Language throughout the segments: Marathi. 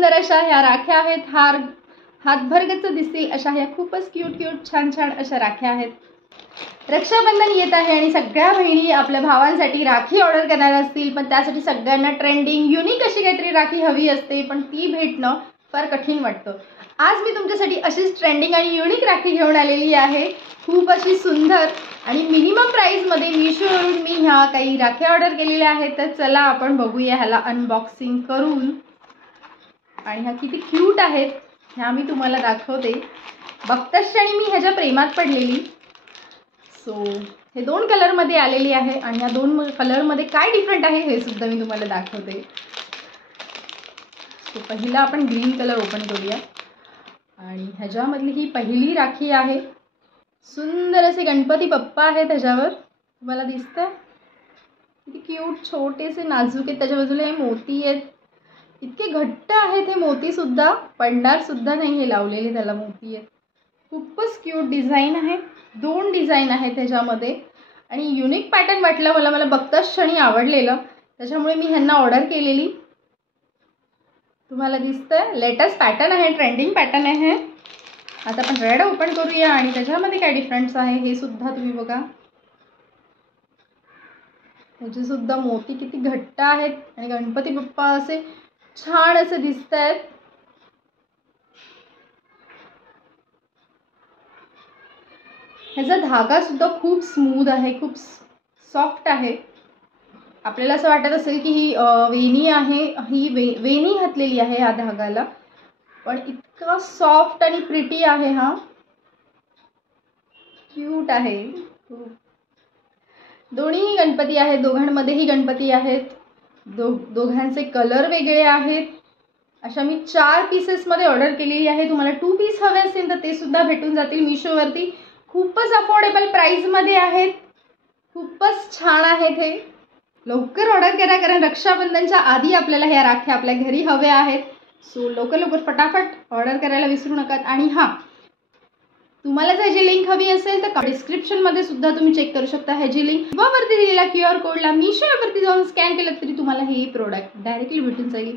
सुंदर अशा ह्या राख्या आहेत. हातभरगच्च दिसतील अशा ह्या खूपच क्यूट छान अशा राख्या आहेत. रक्षाबंधन येत आहे आणि सगळ्या बहिणी आपल्या भावांसाठी राखी ऑर्डर करणार असतील, पण त्यासाठी सगळ्यांना ट्रेंडिंग युनिक अशी काहीतरी राखी हवी असते, पण ती भेटणं फार कठीण वाटतं. आज मी तुमच्यासाठी अशीच ट्रेंडिंग आणि युनिक राखी घेऊन आलेली आहे. खूप अशी सुंदर आणि मिनिमम प्राईसमध्ये मीशोवरून मी ह्या काही राख्या ऑर्डर केलेल्या आहेत. तर चला आपण बघूया ह्याला अनबॉक्सिंग करून. आणि ह्या किती क्यूट आहेत ह्या मी तुम्हाला दाखवते. बघताच क्षणी मी ह्याच्या प्रेमात पडलेली. सो हे 2 कलरमध्ये आलेली आहे आणि ह्या 2 कलरमध्ये काय डिफरंट आहे हे सुद्धा मी तुम्हाला दाखवते. सो पहिला आपण ग्रीन कलर ओपन करूया. आणि ह्याच्यामधली ही पहिली राखी आहे. सुंदर असे गणपती बाप्पा आहेत ह्याच्यावर, तुम्हाला दिसतंय किती क्यूट छोटेसे नाजूक आहेत. त्याच्या बाजूला हे मोती आहेत, इतके घट्ट आहेत हे मोतीसुद्धा, पडणारसुद्धा नाही हे लावलेले त्याला मोती आहेत. खूपच क्यूट डिझाईन आहे. 2 डिझाईन आहेत त्याच्यामध्ये आणि युनिक पॅटर्न वाटलं मला बघताच क्षणी आवडलेलं, त्याच्यामुळे मी ह्यांना ऑर्डर केलेली. तुम्हाला दिसतंय लेटेस्ट पॅटर्न आहे, ट्रेंडिंग पॅटर्न आहे. आता आपण रेड ओपन करूया आणि त्याच्यामध्ये काय डिफरन्स आहे हे सुद्धा तुम्ही बघा. ह्याचे सुद्धा मोती किती घट्ट आहेत आणि गणपती बाप्पा असे छान असे दिसत आहेत. ह्याचा धागा सुद्धा खूप स्मूथ आहे, खूप सॉफ्ट आहे. आपल्याला असं वाटत असेल की ही वेणी आहे, ही वेणी घातलेली आहे ह्या धागाला, पण इतका सॉफ्ट आणि प्रिटी आहे. हा क्यूट आहे खूप. दोन्ही गणपती आहेत, दोघांमध्येही गणपती आहेत. दोघांचे कलर वेगळे आहेत. अशा मी 4 पीसेसमध्ये ऑर्डर केलेली आहे. तुम्हाला 2 पीस हवे असेल तर ते सुद्धा भेटून जातील मीशोवरती. खूपच अफोर्डेबल प्राईसमध्ये आहेत. खूपच छान आहेत हे. लवकर ऑर्डर करा, कारण रक्षाबंधनच्या आधी आपल्याला ह्या राख्या आपल्या घरी हव्या आहेत. सो लवकर फटाफट ऑर्डर करायला विसरू नका. आणि हां, तुम्हाला जर ह्याची लिंक हवी असेल तर डिस्क्रिप्शनमध्ये सुद्धा तुम्ही चेक करू शकता ह्याची लिंक, किंवा वरती दिलेला QR कोडला मीशोवरती जाऊन स्कॅन केलं तरी तुम्हाला हे प्रोडक्ट डायरेक्टली भेटून जाईल.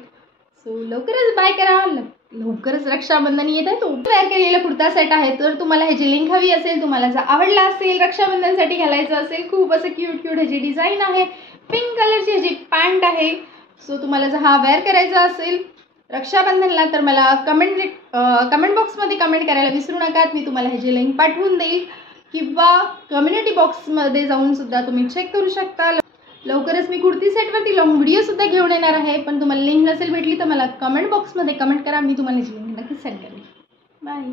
सो लवकरच बाय करा. लवकरच रक्षाबंधन येत आहे. तो तयार केलेला कुर्ता सेट आहे. तर तुम्हाला ह्याची लिंक हवी असेल, तुम्हाला जर आवडला असेल, रक्षाबंधनसाठी घालायचं असेल, खूप असं क्यूट ह्याची डिझाईन आहे. पिंक कलरची ह्याची पॅन्ट आहे. सो तुम्हाला जर हा वेअर करायचा असेल रक्षाबंधनला तर मला कमेंट बॉक्समध्ये कमेंट करायला विसरू नका. मी तुम्हाला ह्याची लिंक पाठवून देईल, किंवा कम्युनिटी बॉक्समध्ये जाऊन सुद्धा तुम्ही चेक करू शकता. लवकरच मी कुर्ती सेटवरती लॉंग व्हिडिओसुद्धा घेऊन येणार आहे. पण तुम्हाला लिंक नसेल भेटली तर मला कमेंट बॉक्समध्ये कमेंट करा, मी तुम्हाला ह्याची लिंक नक्की सेंड करेन. बाय.